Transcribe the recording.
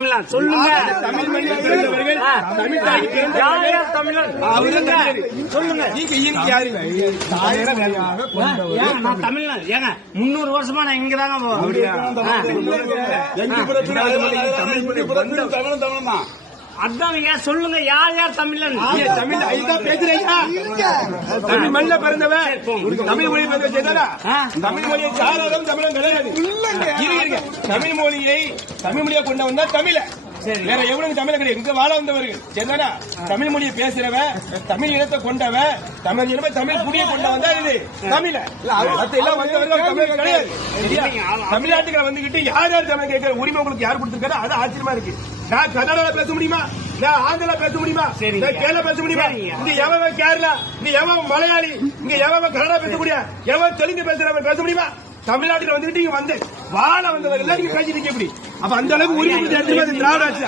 சொல்லுங்க. சொல்லுங்க. நான் தமிழ்நாடு ஏங்க 300 வருஷமா நான் இங்கதாங்க. அதாங்க சொல்லுங்க. யார் யார் தமிழன்? தமிழ் பேசுறீங்க. தமிழ் மண்ணில பிறந்தவன் தமிழ் மொழி பேசுறா. தமிழ் மொழியை சாராதான் தமிழன் கிடையாது. தமிழ் மொழியை கொண்டு வந்தா தமிழ வேற எவ்வளவு தமிழ கிடையாது. இங்க வாழ வந்தவர்கள் சரிதானா? தமிழ் மொழியை பேசுறவன், தமிழ் இனத்தை கொண்டவன், தமிழ் இனமே தமிழ் குடியை கொண்ட வந்தா இது தமிழ. எல்லாம் வந்தவர்கள் தமிழ் கிடையாது. தமிழ்நாட்டுக்கு வந்துகிட்டு யார் யார் தமிழ் கேட்கிற உரிமை உங்களுக்கு யார் கொடுத்திருக்காரு? அது ஆச்சரியமா இருக்கு. நான் கன்னடால பேச முடியுமா? நான் ஆந்திரா பேச முடியுமா? கேரளா பேச முடியுமா? இங்க எவன் கேரளா, இங்க எவன் மலையாளி, இங்க எவன் கன்னடா பேசக்கூடிய, எவன் தெலுங்கு பேசுறவன் பேச முடியுமா? தமிழ்நாட்டில் வந்துட்டு இங்க வந்து வாழ வந்தவர்கள் நீங்க பேசிட்டு எப்படி? அப்ப அந்த அளவுக்கு உரிமை திராவிட ஆட்சி.